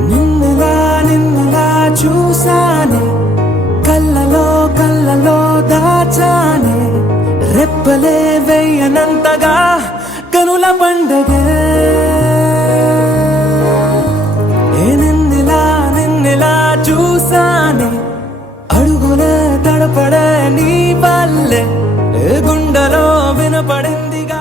నిన్నలా నిన్నలా చూసానే కళ్ళలో కళ్ళలో దాచానే రెప్పలే వెయ్యనంతగా కనుల పండగే నిన్నలా చూసానే అడుగులే తడపడే నీ వల్లే గుండెలో వినపడిందిగా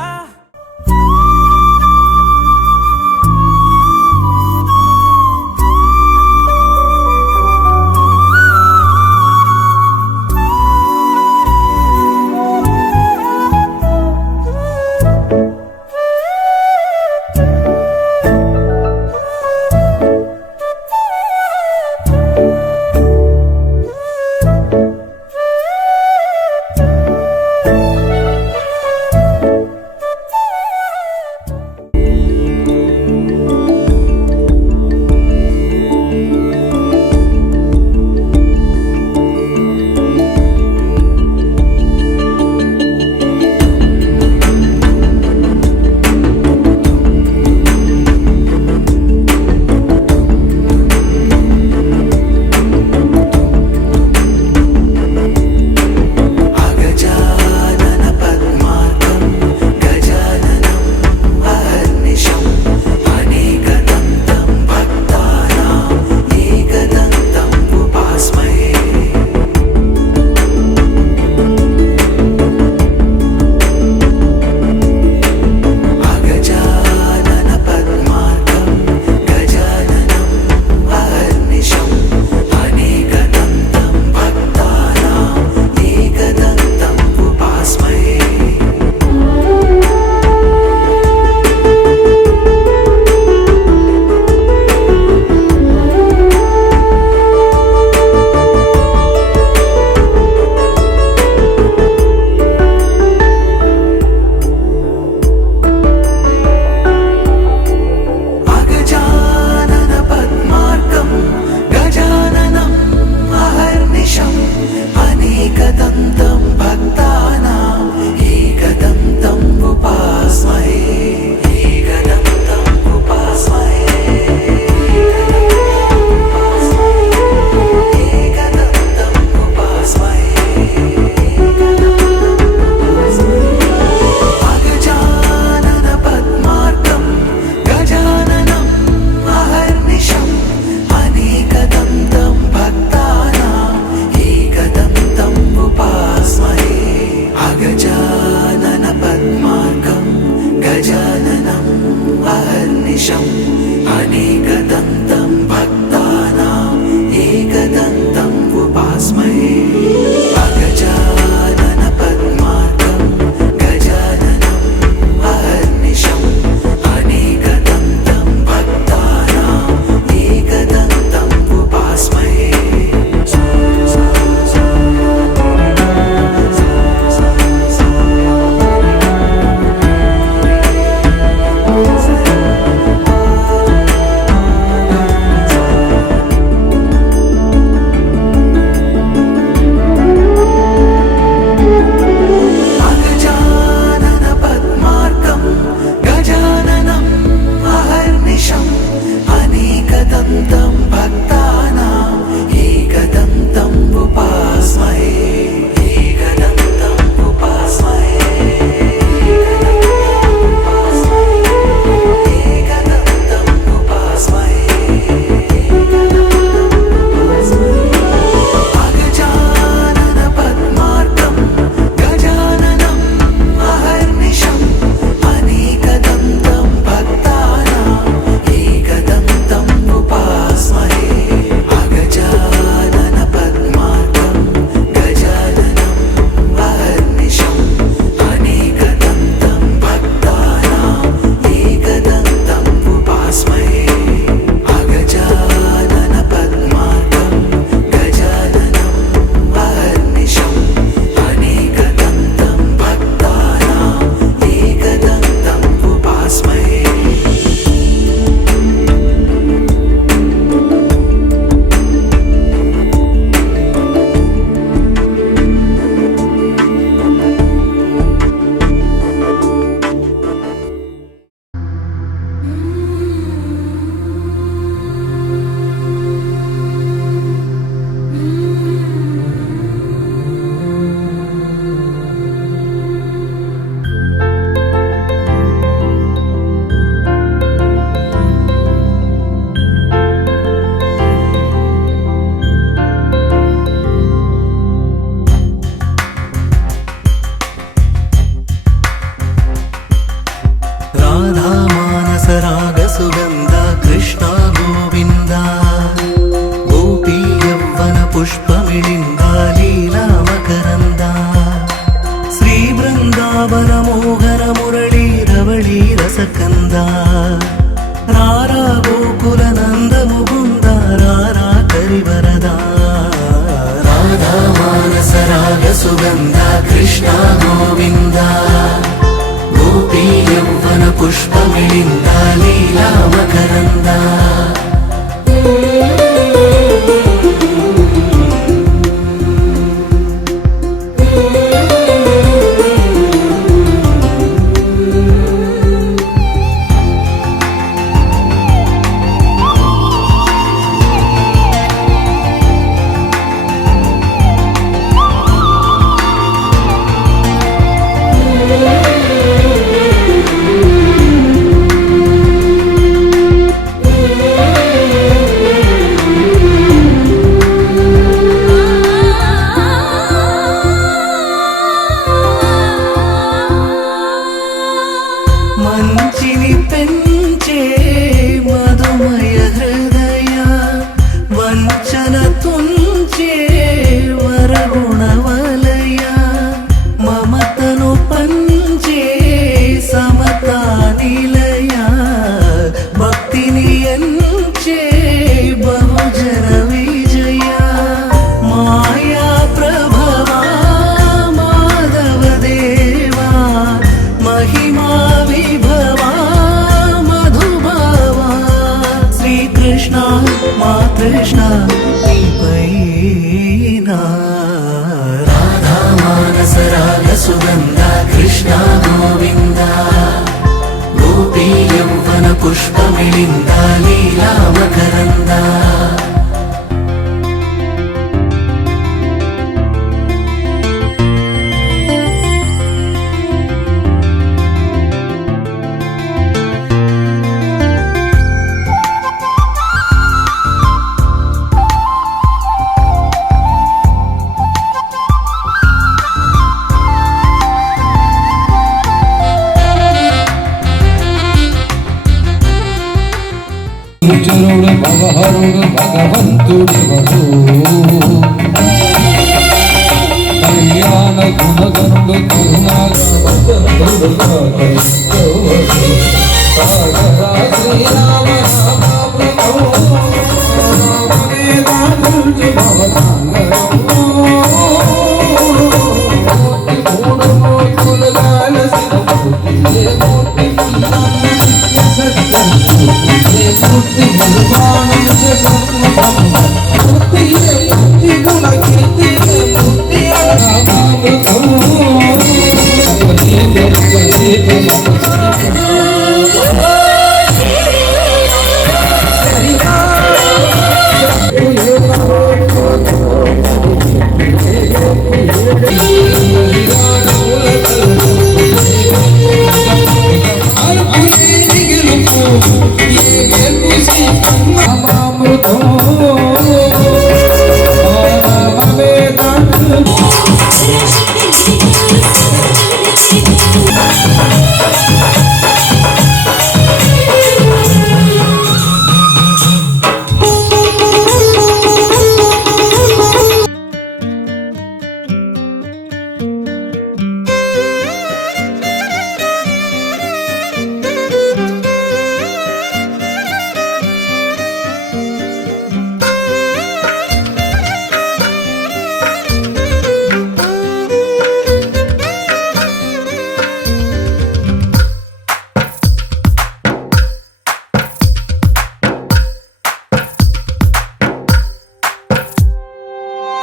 వరమోహన మురళీ రవళీ రసకంద రారా గోకుల నంద ముకుంద రారా కరివరదా రాధా మానస రాగ సుగంధ కృష్ణ గోవింద గోపీ యౌవన పుష్పమిళింద లీలా మకరంద మంచిని పెంచే మధుమయ హృదయ వంచన తుంచే వరగుణవలయ మమతను పంచే సమతా నిలయ భక్తిని ఎంచే బహుజన విజయ మాయా ప్రభవా మాధవ దేవా మహిమా విభవా మధుభావా శ్రీకృష్ణ మా కృష్ణ నీపైనా రాధా మానస రాగ సుగంధ కృష్ణ గోవింద గోపీ యౌవన పుష్పమిళింద లీలా మకరంద చరుడు భవహరుడు భగవంతుడివడు కళ్యాణ గుణగనుడు కరుణాగరుడు శ్రీరామ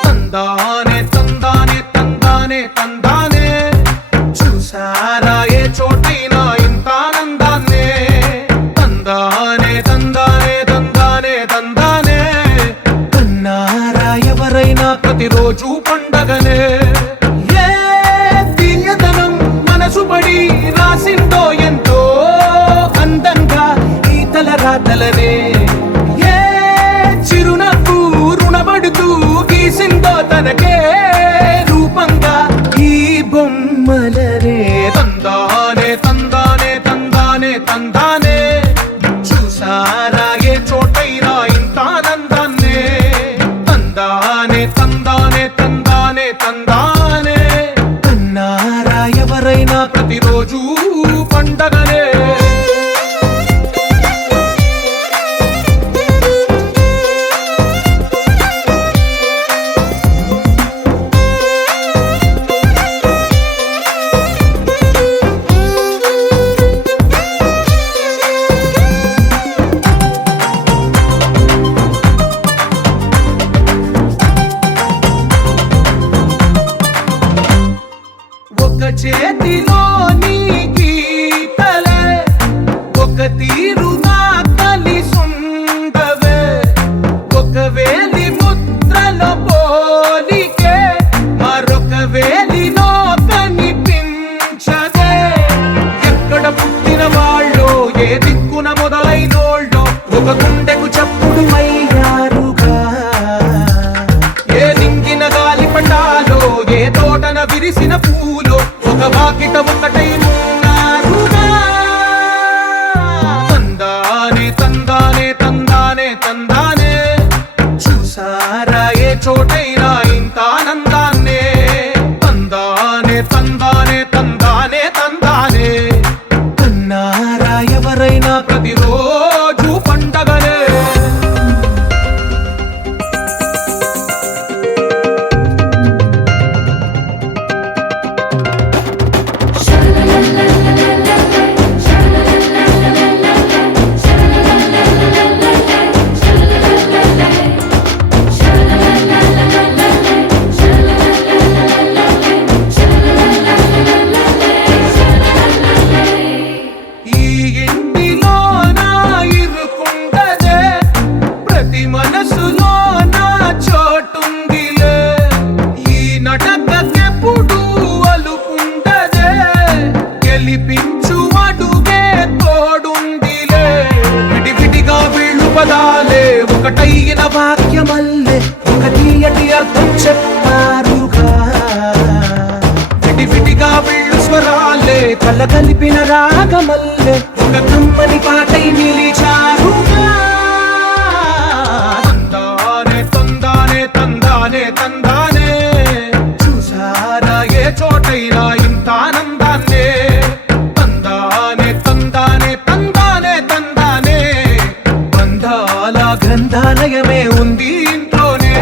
తందానే తందానే తందానే తందానే చూసారా ఏ చోటైనా ఇంత ఆనందాన్నే తందానే తందానే తందానే తందానే కన్నారా ఎవరైనా ప్రతిరోజు పండగనే ఏ తీయదనం మనసు పడి రాసిందో ఎంతో అందంగా ఈ తలరాతలనే ఏ చిరునవ్వు రుణపడుతూ గీసిందో తనకే రూపంగా ఈ బొమ్మలనే తందానే తందానే తందానే తందానే చూసారా ఏ చోటైనా ఇంత ఆనందాన్నే తందానే తందానే తందానే తందానే కన్నారా ఎవరైనా ప్రతిరోజు పండగనే. ఒక చేతిలో నీ గీతలే ఒక తీరుగా కలిసుండవే, ఒక వేలి ముద్రలో పోలికే మరొక వేలిలో కనిపించదే. ఎక్కడ పుట్టిన వాళ్ళో ఏ దిక్కున మొదలైనోళ్ళో ఒక గుండెకు చప్పుడు అయ్యారుగా. ఏ నింగిన గాలి పండాలో ఏ తోటన విరిసిన పూలో ఒక వాకిట ఒకటై ఉన్నారుగా. తందానే తందానే తందానే తందానే, చూసారా ఏ చోటైనా ఇంత ఆనందాన్నే. తందానే తందానే తందానే తందానే, కన్నారా ఎవరైనా ప్రతిరోజు పండగనే. ఈ ఇంటిలో నా ఇరుకుండదే, ప్రతి మనసులో నా చోటుందిలే. ఈ నటకెప్పుడు అలుకుండదే, గెలిపించు అడుగే తోడుందిలే. విడివిడిగా వీళ్ళు పదాలే ఒకటైన వాక్యమల్లే ఒక తీయటి అర్థం చెప్పారుగా. విడివిడిగా వీళ్ళు స్వరాలే కళ్ళ కలిపిన రాగమల్లే ఒక కమ్మని పాటై నిలిచారుగా. తందానే తందానే తందానే తందానే, చూసారా ఏ చోటైనా ఇంత ఆనందాన్నే. తందానే తందానే తందానే తందానే, బంధాల గ్రంథాలయమే ఉంది ఇంట్లోనే.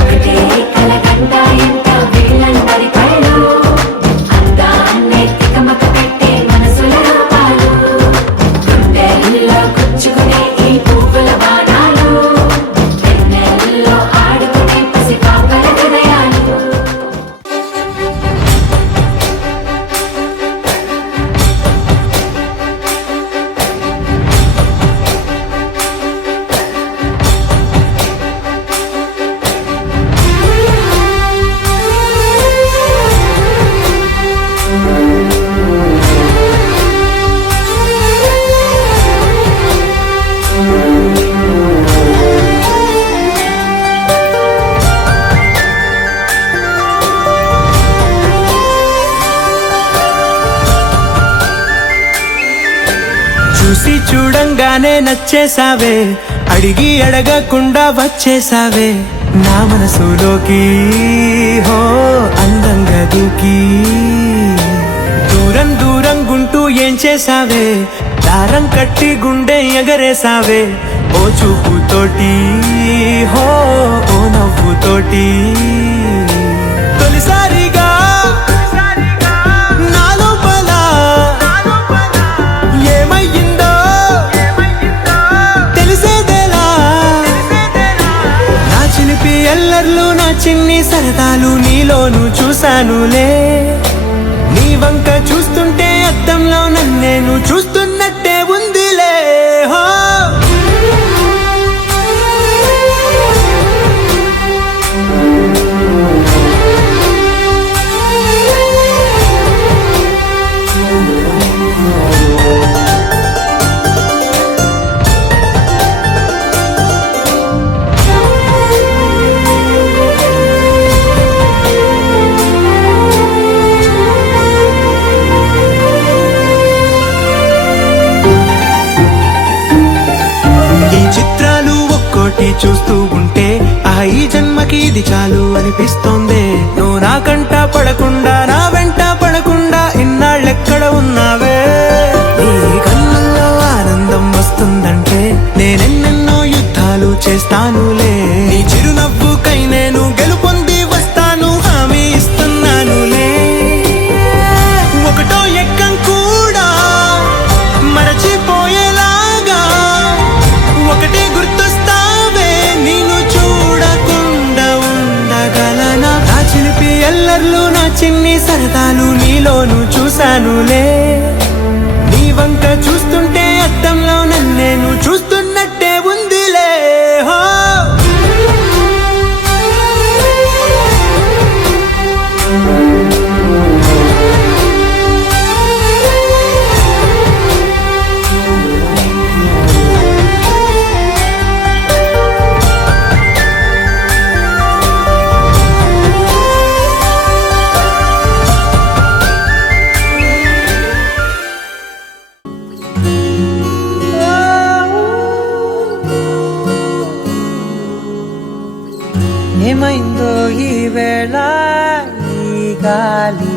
ఒకటే కలగంట ఎంత వీళ్ళందరి కళ్ళు, అందాన్నే తికమక పెట్టే మనసుల రూపాలు, గుండెల్లో గుచ్చుకునే ఈ పువ్వుల బాణాలు, వెన్నెల్లో ఆడుకునే పసిపాపల హృదయాలు. చూసి చూడంగానే నచ్చేసావే, అడిగి అడగకుండా వచ్చేసావే నా మనసులోకి. హో అందంగా దూకి దూరం దూరం గుంటూ ఏం చేసావే, దారం కట్టి గుండె ఎగరేసావే ఓ చూపుతోటి. హో ఓ నవ్వుతోటి తొలిసారిగా నా లోపల ఏమయ్యిందో తెలిసేదేలా. నా చిలిపి ఎల్లర్లు నా చిన్ని సరదాలు నీలోను చూశానులే. నీ వంక చూస్తుంటే అద్దంలో నన్నేను చూస్తున్నట్టే ఉందిలే. హో చూస్తూ ఉంటే ఈ జన్మకి ఇది చాలు అనిపిస్తోంది. నువ్వు నా కంట పడకుండా నా వెంట పడకుండా ఇన్నా సరదాలు నీలోను చూశానులే, నీ వంక చూస్తుంటే అద్దంలో నన్నేను చూస్తున్నట్టే ఉందిలే. హో ఏమైందో ఈ వేళ ఈ గాలి,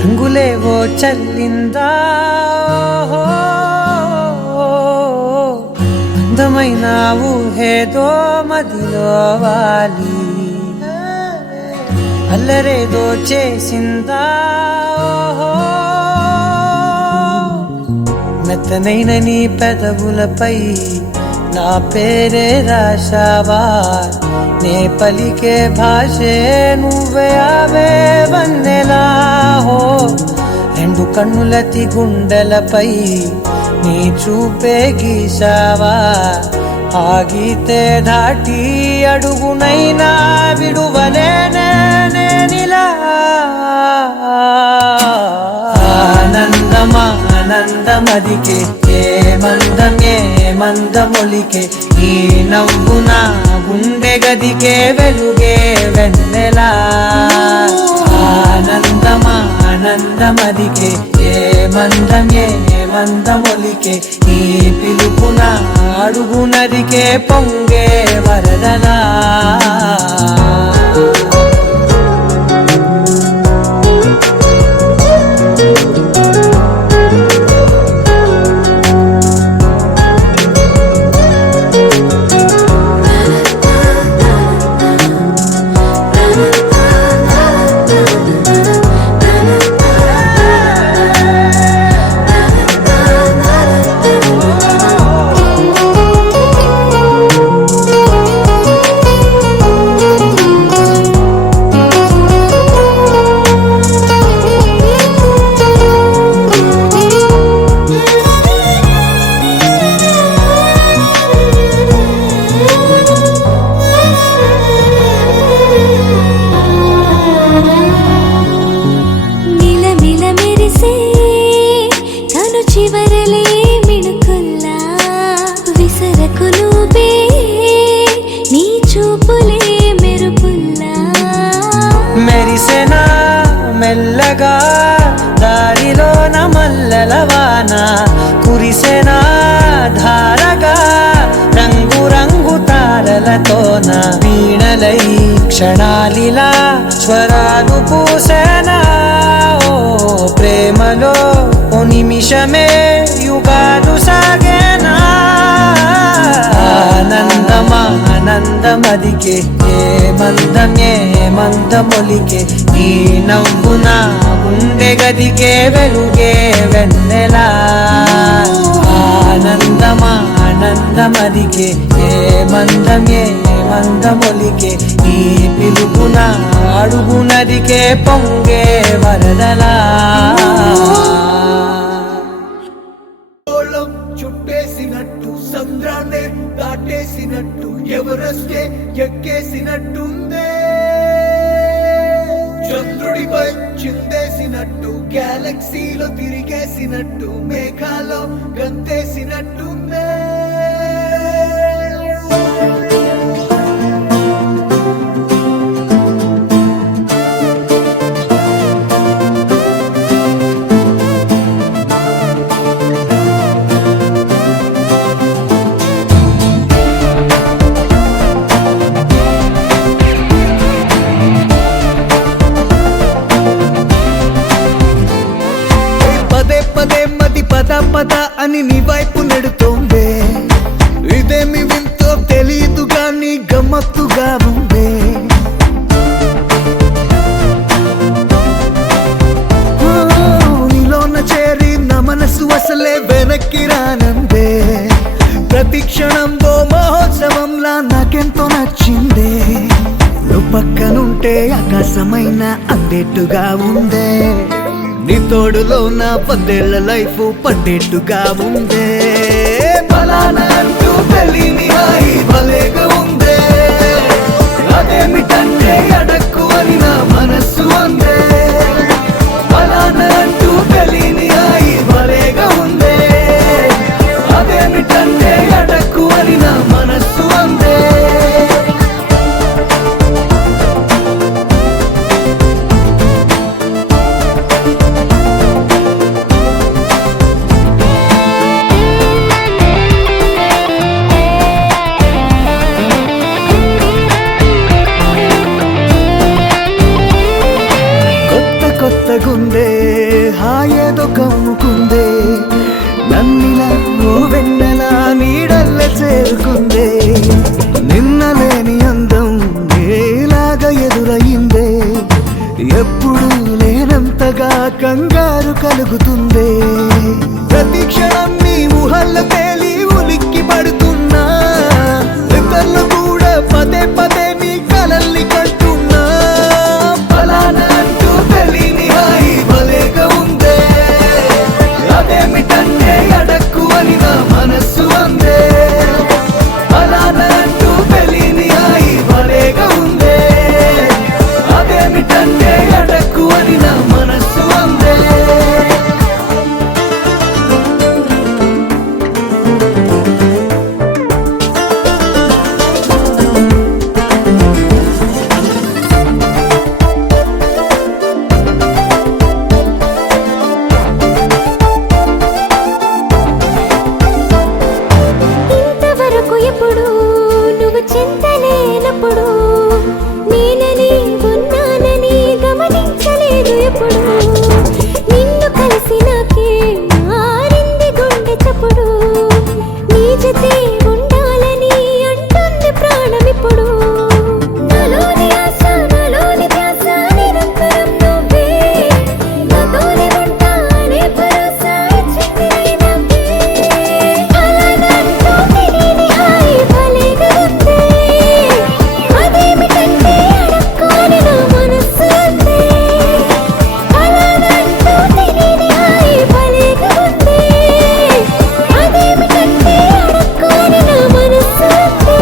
రంగులేవో చల్లిందా, అందమైన ఊహేదో మదిలో వాలి, అల్లరేదో చేసిందా, మెత్తనైన నీ పెదవులపై నా పేరే రాశావా, నే పలికే భాషే నువ్వే ఆవే వన్నెలా. హో రెండు కన్నులతి గుండెలపై నీ చూపే గీశావా, ఆగితే దాటి అడుగునైనా విడువలేనే నేనిలా. ఆనందమా ఆనందమదికే ఏ మందమొలికే, ఈ నవ్వున గుండె గదికే వెలుగే వెన్నెలా. ఆనందమా ఆనందమదికే ఏ మందమొలికే, ఈ పిలుపున అడుగునదికే పొంగే వరదలా. మెరిసెనా మెల్లగా దారిలోన మల్లెలవాన, కురిసెనా ధారగా రంగు రంగు తారలతోన, వీణలై క్షణాలిలా స్వరాలు పూసెనా. ఓ ప్రేమలో ఓ నిమిషమే యుగాలు సాగేనా. ఆనందమా ఆనందమదికే ఏ మందమొలికే, ఈ నవ్వున గుండె గదికే వెలుగే వెన్నెలా. ఆనందమా ఆనందమదికే ఏ మందమొలికే, ఈ పిలుపున అడుగునదికే పొంగే వరదలా. చుట్టేసినట్టు సంద్రాన్నే దాటేసినట్టు ఎవరెస్టే ఎక్కేసినట్టుందే, చంద్రుడిపై చిందేసినట్టు గ్యాలక్సీలో తిరిగేసినట్టు మేఘాలో గంతేసినట్టుందే. పద అని నీ వైపు నెడుతోందే, ఇదేమి వింతో తెలియదు గాని గమ్మత్తుగా ఉందే. నీలోన చేరి నా మనసు అసలే వెనక్కి రానందే, ప్రతి క్షణంలో మహోత్సవంలా నాకెంతో నచ్చిందే. నువ్వు పక్కనుంటే ఆకాశ నిజమైన అందేట్టుగా ఉందే, నీ తోడులో నా 10 ఏళ్ల లైఫ్ పండేట్టుగా ఉందే. ఫలానా అంటూ తెలియని హాయి భలేగా ఉందే, అదేమిటంటే అడక్కు అని నా మనస్సు అందే. ఫలానా అంటూ తెలియని హాయి భలేగా ఉందే, అదేమిటంటే అడక్కు అని నా మనస్సు అందే. కొత్తగుందే హాయేదో కమ్ముకుందే, నన్నిలా ఓ వెన్నెలా నీడల్ల చేరుకుందే. నిన్నలేని అందం నేలాగా ఎదురయిందే, ఎప్పుడు లేనంతగా కంగారు కలుగుతుందే. ప్రతి క్షణం నీ ఊహల్ల తేలి ఉలిక్కి పడుతున్నా, కళ్ళు కూడా పదే పదే నీ కలల్ని కంటున్నా. ఫలానా అంటూ తెలియని హాయి భలేగా ఉందే, అదేమిటంటే అడక్కు అని నా మనస్సు అందే. ఫలానా అంటూ తెలియని హాయి భలేగా ఉందే, అదేమిటంటే అడక్కు అని నా మనస్సు అందే. ఇంతవరకు ఎప్పుడు నువ్వు చింతలేనప్పుడు, నేనని ఉన్నానని గమనించలేదు ఎప్పుడు. నిన్ను కలిసి నాకే మారింది గుండె చప్పుడు, నీ జతే ఉండాలని అంటుంది ప్రాణం ఇప్పుడు. నాలోని ఆశ నాలోని ధ్యాస నిరంతరం నువ్వే, నాతోనే ఉంటానే భరోసా ఇచ్చింది నీ నవ్వే. ఫలానా అంటూ తెలియని హాయి భలేగా ఉందే, అదేమిటంటే అడక్కు అని నా మనస్సు అందే. ఫలానా అంటూ తెలియని హాయి భలేగా ఉందే, అదేమిటంటే అడక్కు అని నా మనస్సు అందే.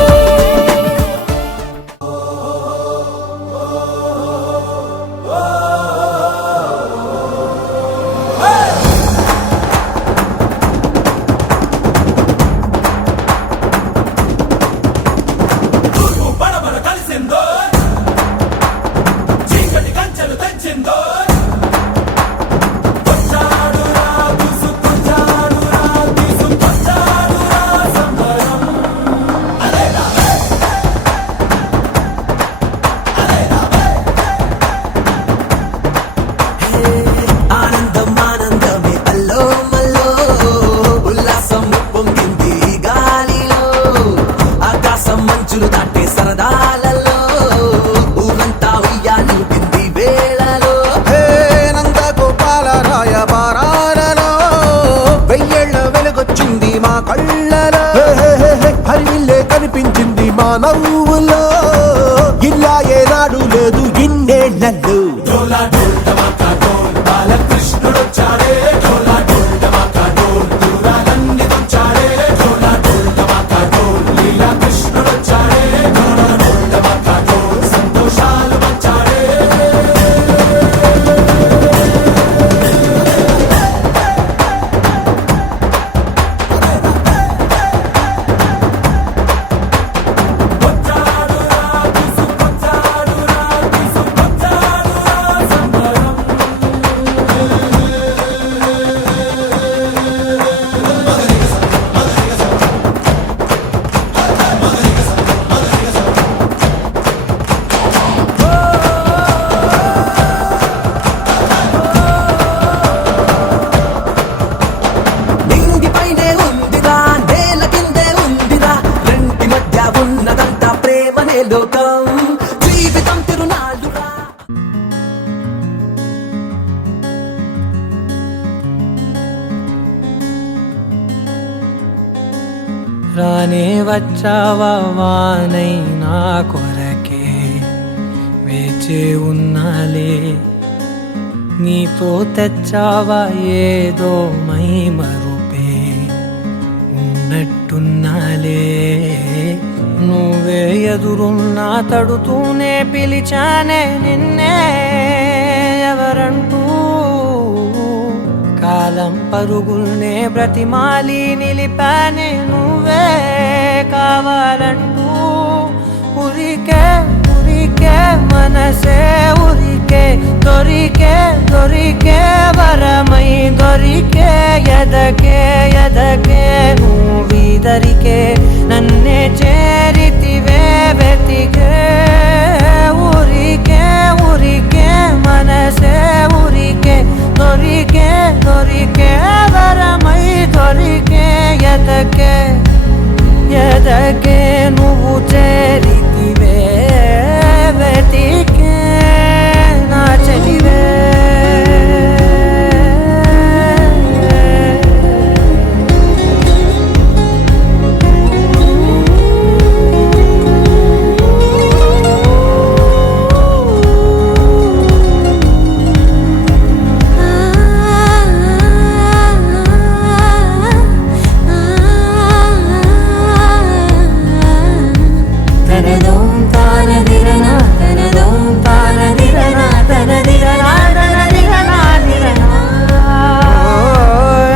బడబడ కలిసిందో చీకటి కంచెలు తెంచిందో వచ్చాడురా దూసుకొచ్చాడురా తీసుకొచ్చాడురా సంబరం. అరేరా ఆనందం ఆనందమే అల్లో మల్లో, ఉల్లాసం పొంగింది గాలిలో. ఆకాశం మంచులు దాటే సరదాలలో, ఊరంతా ఉయ్యాలూపింది వేళలో. నందగోపాల రాయబారాలలో వెయ్యేళ్ల వెలుగొచ్చింది మా కళ్ళలో. హరివిల్లే కనిపించింది మా నవ్వులో, ఇలా ఏనాడు లేదు ఇన్నేళ్లలో. డోలా డోల్ టమాకా డోల్ బాలకృష్ణుడొచ్చాడే, డోలా డోల్ టమాకా డోల్ దూరాలన్నీ దొచ్చాడే. డోలా డోల్ టమాకా డోల్ లీలా కృష్ణుడొచ్చాడే, డోలా డోల్ టమాకా డోల్ సంతోషాలు వచ్చాడే. వచ్చాడురా తీసుకొచ్చాడురా తీసుకొచ్చాడురా సంబరం. నింగిపైనే ఉందిరా, నేల కిందే ఉందిరా, రెంటి మధ్య ఉన్నదంతా ప్రేమనే లోకం, జీవితం తిరునాళ్ళురా. రానే వచ్చావా వానై నా కొరకే, వేచి వేచే ఉన్నాలే నీతో తెచ్చావా ఏదో మై మరుపే ఉన్నట్టున్నాలే నువ్వే ఎదురున్నా తడుతూనే పిలిచానే నిన్నే ఎవరంటూ కాలం పరుగుల్నే బ్రతిమాలి నిలిపానే నువ్వే కావాలంటూ ఉరికే ఉరికే మనసే ఉరికే దొరికే దొరికే వరమై దొరికే ఎదకే ఎదకే నువ్విదరికే నన్నే చేరితివే వెతికే ఊరికే ఊరికే మనసే ఊరికే దొరికే దొరికే వరమై దొరికే ఎదకే ఎదకే నువ్వు చేరితివే వెతికే నా చెలివే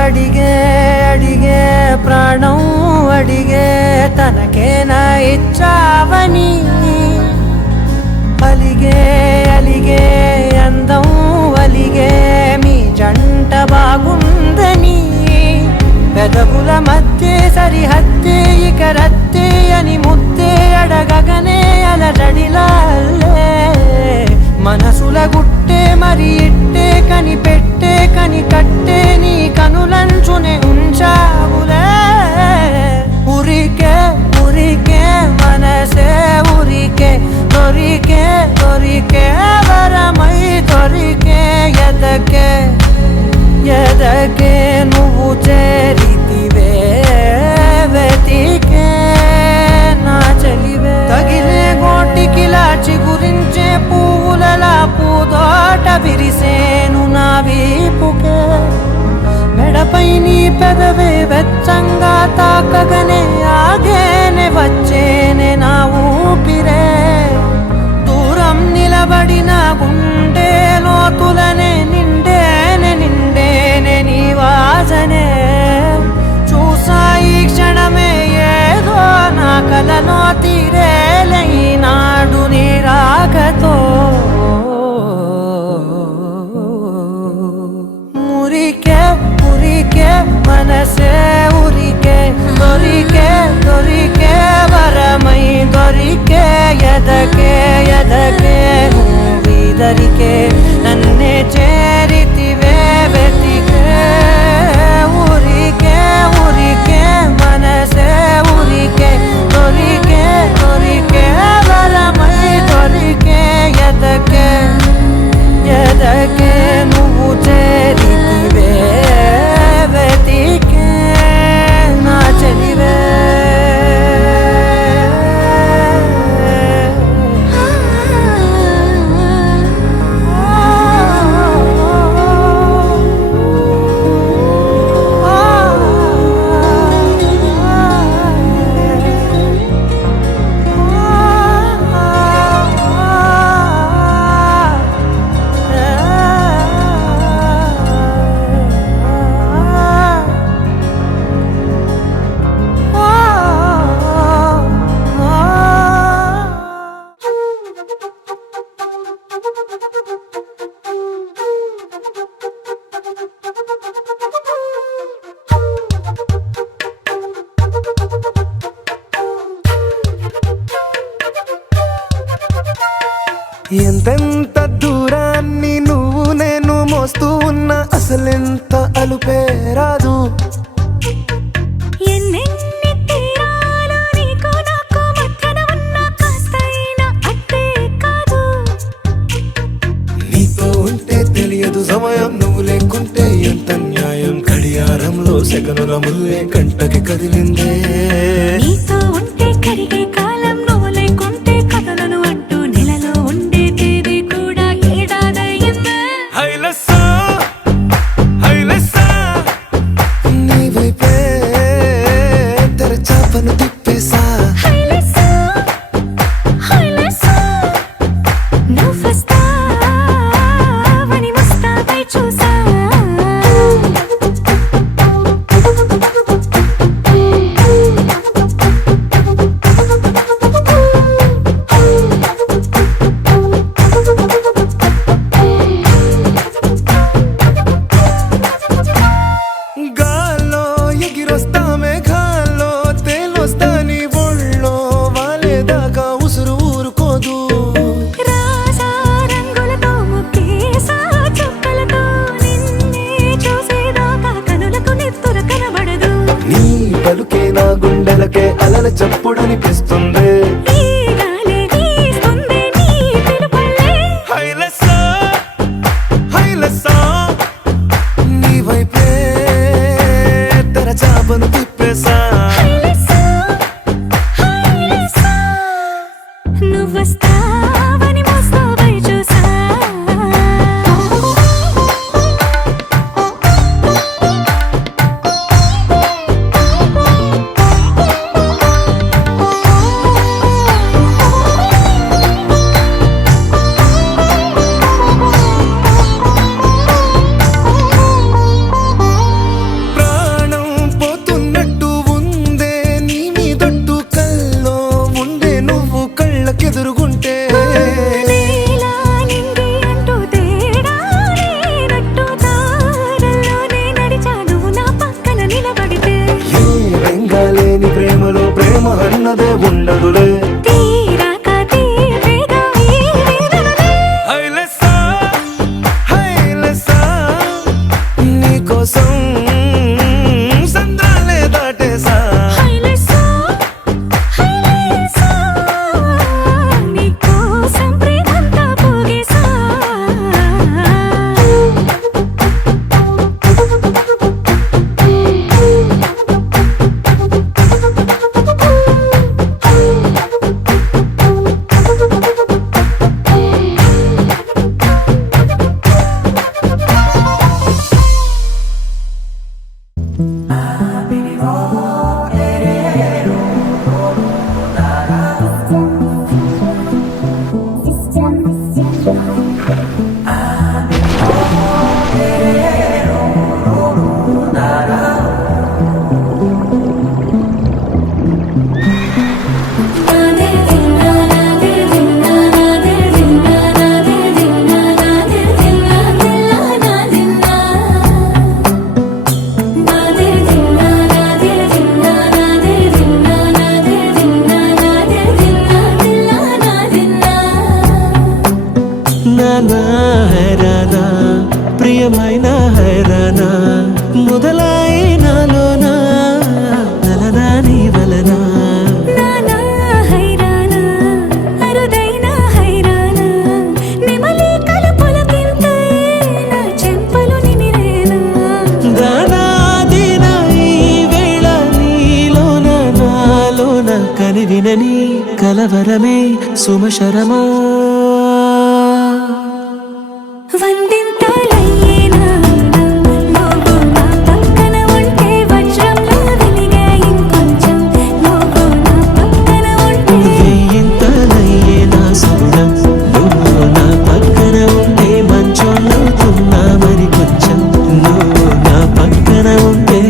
అడిగే అడిగే ప్రాణం అడిగే తనకేనా ఇచ్చావని అలిగే అలిగే అందం అలిగే మీ జంట బాగుందని పెదవుల మధ్య సరిహద్దే ఇక రత్తే అని ముద్దే అడగగనే అలజడిలాలే మనసుల గుట్టే మరి ఇట్టే కని పెట్టే కని కట్టే నీ కనులంచునే ఉంచావులే ఉరికే ఉరికే మనసే ఉరికే దొరికే దొరికే వరమై దొరికే ఎదకే ఎదకే నువ్వు చేరితివే వెతికే నా చెలివే తగిలే గోటికిలా చిగురించే పువ్వులలా పూదోట విరిసేను నా వీపుకే మెడపై నీ పెదవే వెచ్చంగా తాకగనే ఆగేనే వచ్చేనే నా ఊపిరే దూరం నిలబడిన గుండె లోతులనే నిండేనే నిండేనే నీ వాసనే చూసా ఈ క్షణమే ఏదో నా కలలో తీరేలే ఈనాడు నీ రాకతో మురికే మురికే మనసే ఉరికే దొరికే దొరికే వరమై దొరికే ఎదకే ఎదకే నువ్విదరికే నన్నే చేరితివే వెతికే ఊరికే ఊరికే మనసే ఊరికే దొరికే దొరికే వరమై దొరికే ఎదకే ఎదకే నువ్వు చేరితివే వెతికే నా చెలివే ఎంతెంత దూరాన్ని నువ్వు నేను మోస్తూ ఉన్నా అసలెంత అలుపే రాదు ఎన్నెన్ని తీరాలు నీకు నాకు మధ్యన ఉన్న కాస్తైనా అట్టే కాదు నీతో ఉంటే తెలియదు సమయం నువ్వు లేకుంటే ఎంత న్యాయం గడియారంలో సెకనుల ముల్లే కంటకి కదిలిందే నీతో ఉంటే కరిగే కాలం నువ్వు లేకుంటే కథలను అంటూ నెలలో ఉండే తేదీ గుండె చప్పుడనిపిస్తుంది. ఈ గాలి వీస్తుంది నీ పిలుపులే. హైలెస్సా హైలెస్సా నీ వైపే తెరచాపను తిప్పేసా. హైలెస్సా, హైలెస్సా, నువ్వొస్తావని మోస్తావై చూసా. ప్రాణం పోతున్నట్టు ఉందే నీ మీదొట్టు కల్లో ఉండే నువ్వు కళ్ళకెదురుగుంటే. నీలా నింగి అంటూ తేడా లేనట్టు తారల్లోనే నడిచా నువ్వు నా పక్కన నిలబడితే. ఏ బెంగాలేని ప్రేమలో ప్రేమ అన్నదే ఉండదులే. తీరాక తీపిగా ఈ వేదనలే. హైలెస్సా హైలెస్సా నీకోసం సంద్రాలే దాటేసా. హైలెస్సా, హైలెస్సా, నీకోసం ప్రేమంతా పోగేసా. నానా హైరానా ప్రియమైన హైరానా మొదలాయి నాలోనా నలనా నీ వలనా. నానా హైరానా అరుదైన హైరానా నెమలి కలుపులకింతై నా చెంపలు నిమిరేనా. దానాదిన ఈ వేళ నీలోన నాలోన కనివినని కలవరమే సుమశరమా. వందింతలయ్యేనా నువ్వు నా పక్కన ఉంటే వజ్రంలా వెలిగే ఇంకొంచెం. నువ్వు నా పక్కన ఉంటే వేయింతలయ్యే నా సగుణం నువ్వు నా పక్కన ఉంటే మంచోళ్ళవుతున్నా మరి కొంచెం. నువ్వు నా పక్కన ఉంటే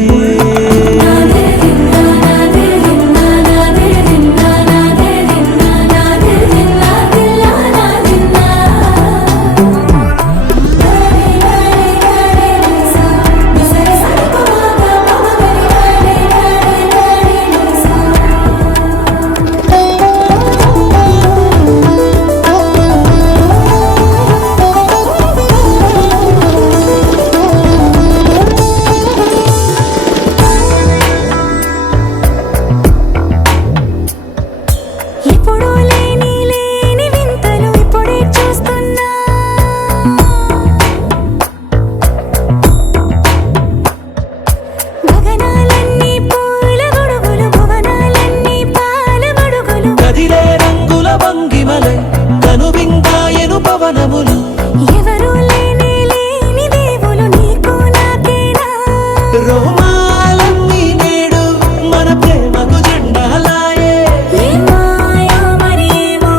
ఎప్పుడూ లేని లేని వింతలు ఇప్పుడే చూస్తున్నా. గగనాలన్నీ పూల గొడుగులు భువనాలన్నీ పాల మడుగులు. కదిలే రంగుల భంగిమలై కనువిందాయను పవనములు. ఎవరూ లేని లేని దేవులు నీకు నాకేనా. రోమాలన్నీ నేడు మన ప్రేమకు జెండాలాయే. ఏ మాయో మరేమో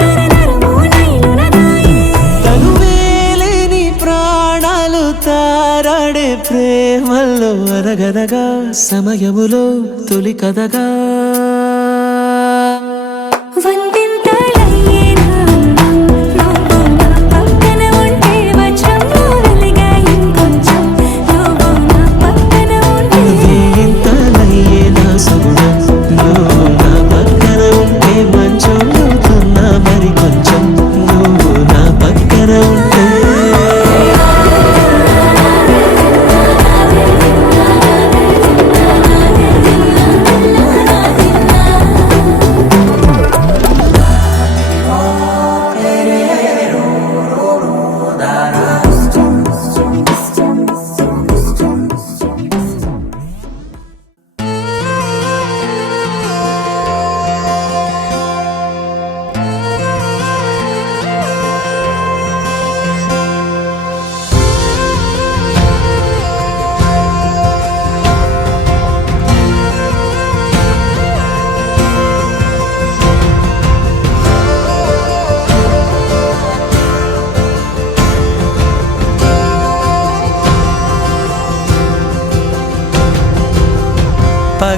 నరనరమో నైలునదాయే. తనువేలేని ప్రాణాలు తారాడే ప్రేమల్లో అనగనగా సమయములో తొలి కథగా. వందింతలయ్యేనా నువ్వు నా పక్కన ఉంటే వజ్రంలా వెలిగే ఇంకొంచెం. నువ్వు నా పక్కన ఉంటే వేయింతలయ్యే నా సగుణం నువ్వు నా పక్కన ఉంటే మంచోళ్ళవుతున్నా మరి కొంచెం. నువ్వు నా పక్కన ఉంటే నా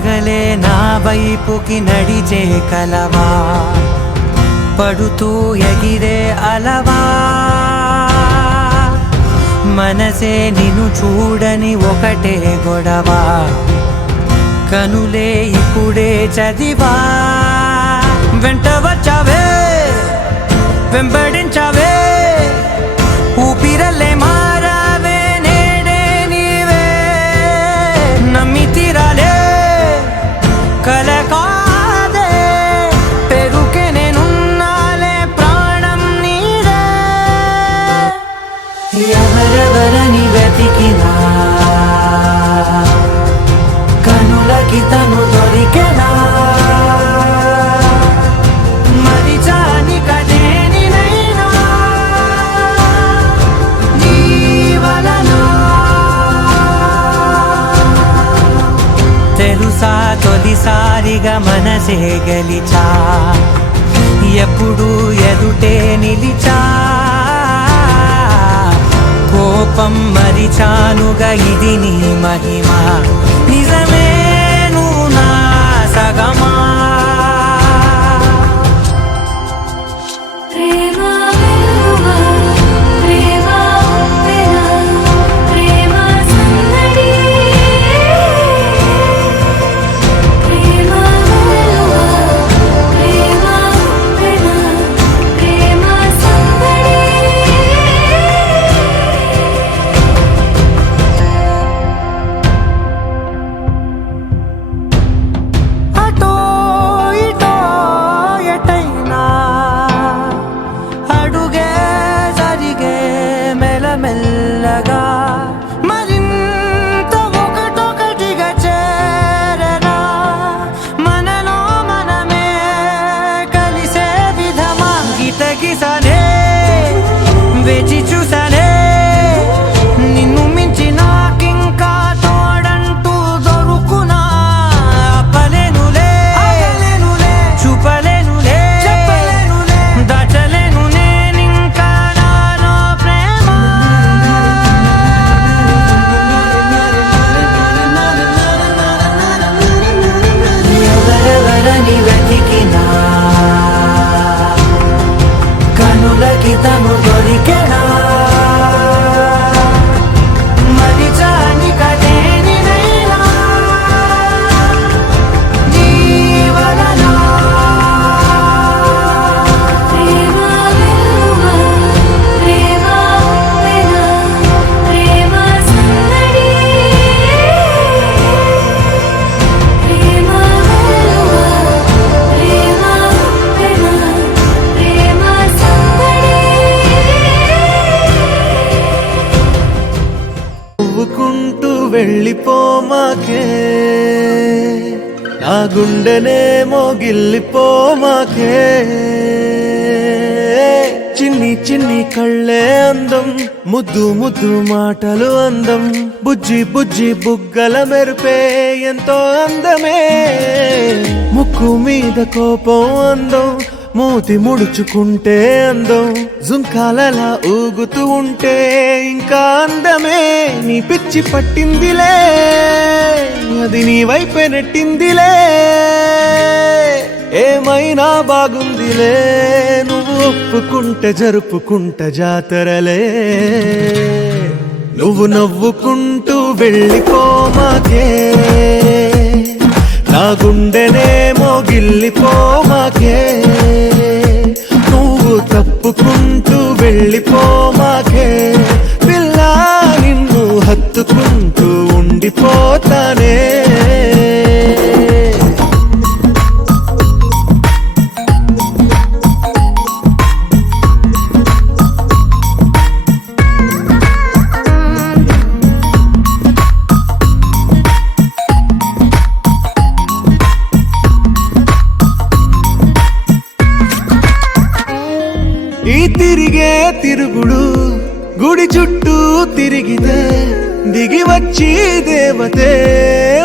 పగలే నా వైపుకి నడిచే కలవా పడుతూ ఎగిరే అలవా మనసే నిన్ను చూడని ఒకటే గొడవ కనులే ఇప్పుడే చదివా వెంట వచ్చావే వెంబడించావే ఊపిరల్లే మారావే నేడే నీవే నమ్మి తీరాలే కల కాదే పెరుకే నేనున్నాలే ప్రాణం నీదే ఎవరెవరని వెతికినా కనులకి తను దొరికెనా మరిచాని కదేనినైనా నీ వలన తెలుసా తొలిసారిగా మనసే గెలిచా ఎప్పుడు ఎదుటే నిలిచా కోపం మరిచానుగా ఇది నీ మహిమ నిజమే నువ్వు నా సగమా ప్రేమ వెలువ ప్రేమ ఉప్పెన ప్రేమ సందడి ప్రేమ వెలువ ప్రేమ ఉప్పెన ప్రేమ సందడి అటో ఇటో ఎటైనా అడుగే జరిగే మెల్లమెల్లగా మరింత ఒకటొకటిగా చేరనా మనలో మనమే కలిసే విధమా గితగిసనే వేచి చూసనే నిన్ను మించి నాకింకా తోడంటూ దొరుకునా ఆపలేనులే చూపలేనులే దాచలేను నేనింకా నాలో ప్రేమ ఎవరెవరని వెతికినా కనులకి తను దొరికెనా మరిచాని కదేనినైనా నీ వలన ప్రేమ వెలువ ప్రేమ ఉప్పెన ప్రేమ సందడి ప్రేమ వెలువ ప్రేమ ఉప్పెన ప్రేమ సందడి నవ్వుకుంటూ వెళ్ళిపోమాకే నా గుండెనేమో గిల్లిపోమాకే చిన్ని చిన్ని కళ్ళే అందం ముద్దు ముద్దు మాటలు అందం బుజ్జి బుజ్జి బుగ్గల మెరుపే ఎంతో అందమే ముక్కు మీద కోపం అందం మూతి ముడుచుకుంటే అందం జుంకాలలా ఊగుతూ ఉంటే ఇంకా అందమే నీ పిచ్చి పట్టిందిలే అది నీ వైపే నెట్టిందిలే ఏమైనా బాగుందిలే నువ్వు ఒప్పుకుంటే జరుపుకుంట జాతరలే నువ్వు నవ్వుకుంటూ వెళ్ళిపోమాకే నా గుండెనేమో గిల్లిపోమాకే నువ్వు తప్పుకుంటూ వెళ్ళిపోమాకే పిల్ల నిన్ను హత్తుకుంటూ ఉండిపోతానే ఈ తిరిగే తిరుగుడు గుడి చుట్టూ తిరిగితే దిగి వచ్చి దేవతే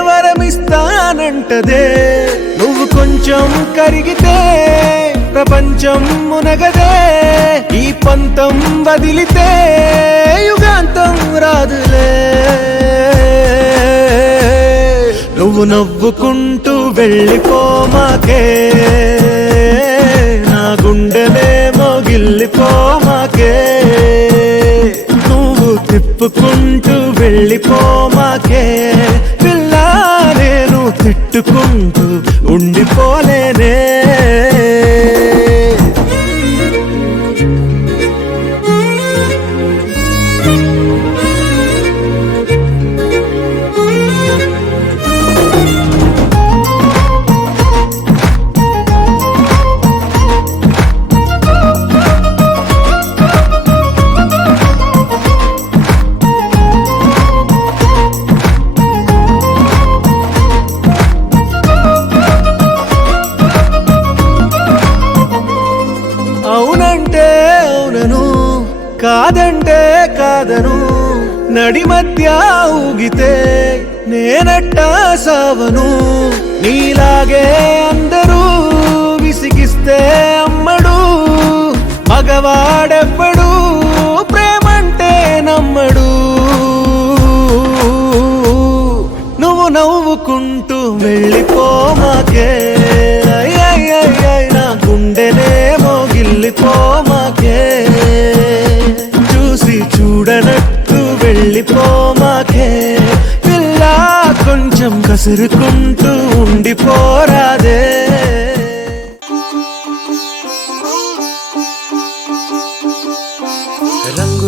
వరమిస్తానంటదే నువ్వు కొంచెం కరిగితే ప్రపంచం మునగదే ఈ పంతం వదిలితే యుగాంతం రాదులే నువ్వు నవ్వుకుంటూ వెళ్ళిపోమాకే, నా గుండెలేమో గిల్లిపోమాకే. నువ్వు తిప్పుకుంటూ వెళ్ళిపోమాకే పిల్ల, నేను తిట్టుకుంటూ ఉండిపోలేనే. అవునంటే అవునను, కాదంటే కాదను, నడి మధ్య ఊగితే నేనట్టా సావను. నీలాగే అందరూ విసిగిస్తే అమ్మడు, మగవాడెవ్వడు ప్రేమంటే నమ్మడు. నువ్వు నవ్వుకుంటూ వెళ్ళిపోమాకే, నా గుండెనేమో గిల్లిపోమాకే. చూసి చూడనట్టు వెళ్ళిపోమాకే పిల్ల, కొంచెం కసురుకుంటూ ఉండిపోరాదే.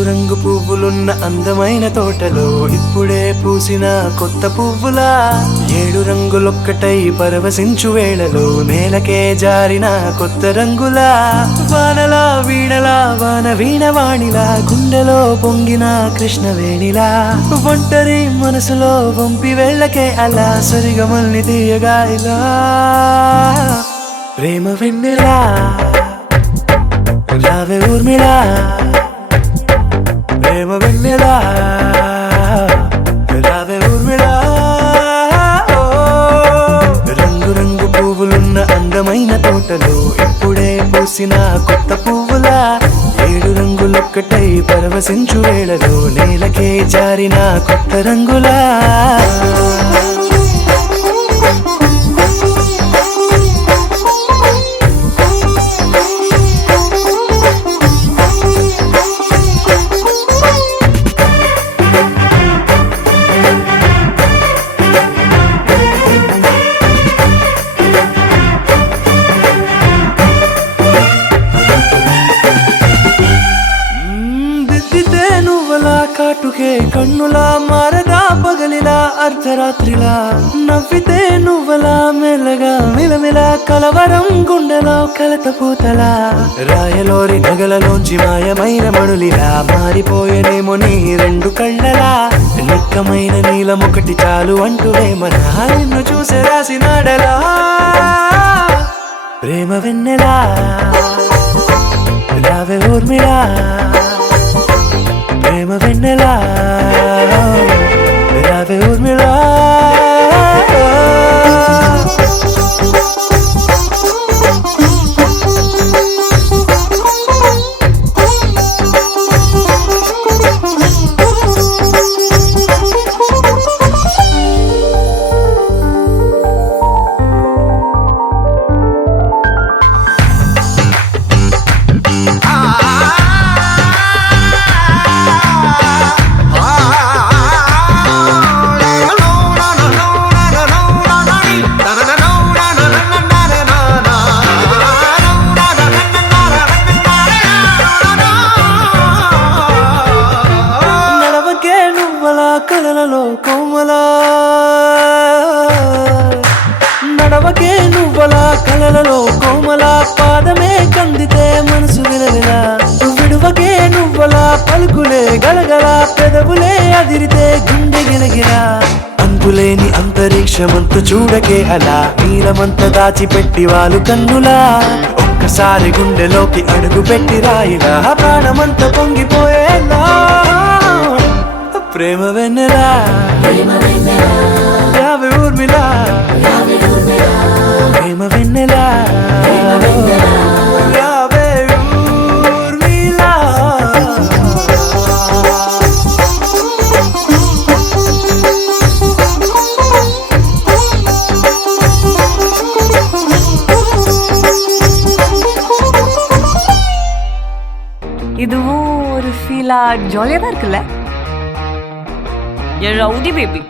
రంగు పువ్వులున్న అందమైన తోటలో ఇప్పుడే పూసిన కొత్త పువ్వులా, 7 రంగులొక్కటై పరవశించు వేళలో నేలకే జారిన కొత్త రంగులా. వానలా వీణలా వాన వీణవాణిలా, గుండెలో పొంగిన కృష్ణవేణిలా. ఒంటరి మనసులో వంపి వెళ్ళకే అలా, సరిగమల్ని తీయగా ఇలా. ప్రేమ వెన్నెలా రావే ఊర్మిళా, ప్రేమ వెన్నెలా రావే ఊర్మిళా. రంగు రంగు పువ్వులున్న అందమైన తోటలో ఇప్పుడే పూసిన కొత్త పువ్వులా, 7 రంగులొక్కటై పరవశించు వేళలో నేలకే జారిన కొత్త రంగులా. కాటుకే కన్నులా మారదా పగలిలా అర్ధరాత్రిలా, నవ్వితే నువ్వలా మెల్లగా మిలమిలా, కలవరం గుండెలో కలత పూతలా. రాయలోరి నగలలోంచి మాయమైన మణులిలా, మారిపోయేనేమో నీ 2 కళ్ళలా. నిక్కమైన నీలమొకటి చాలు అంటూ వేమనా, నిన్ను చూసే రాసినాడలా. ప్రేమ వెన్నెలా రావే ఊర్మిళా, ప్రేమ వెన్నెలా రావే ఊర్మిళా. కలలలో కోమలా, నడవకే నువ్వలా కలలలో కోమలా. పాదమే కందితే మనసు విలవిలా, విడువకే నువ్వలా పలుకులే గలగల. పెదవులే అదిరితే గుండె గిలగిలా. అంతులేని అంతరిక్షమంతు చూడకే అలా, నీలమంత దాచిపెట్టి వాళ్ళు కన్నులా. ఒక్కసారి గుండెలోకి అడుగు పెట్టి రాయిలా, ప్రాణమంత పొంగిపోయేలా. ప్రేమ వెన్నెలా రావే ఊర్మిళా, ప్రేమ వెన్నెలా రావే ఊర్మిళా. பட் ஜாலியா தான் இருக்குல்ல? ஏ ரவுடி பேபி.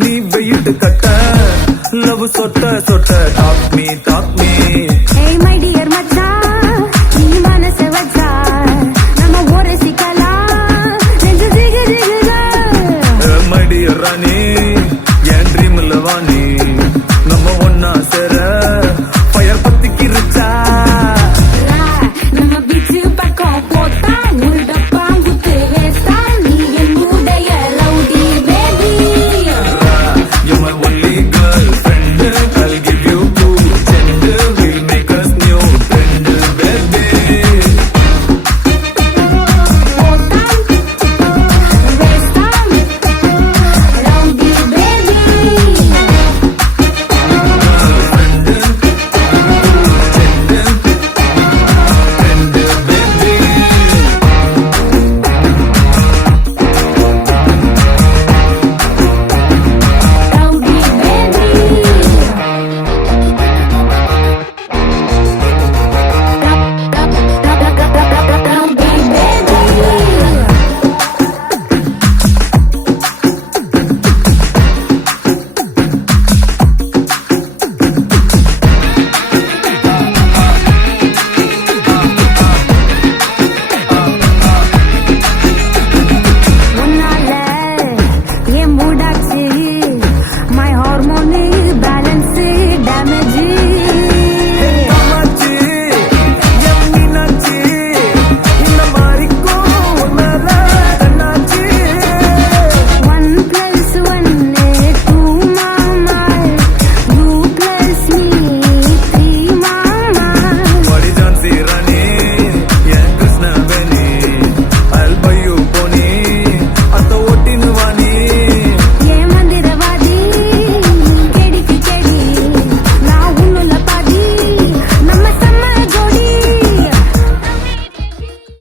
நீ வெயிட்டு கட்ட லவ் சொட்ட சொட்ட டாப்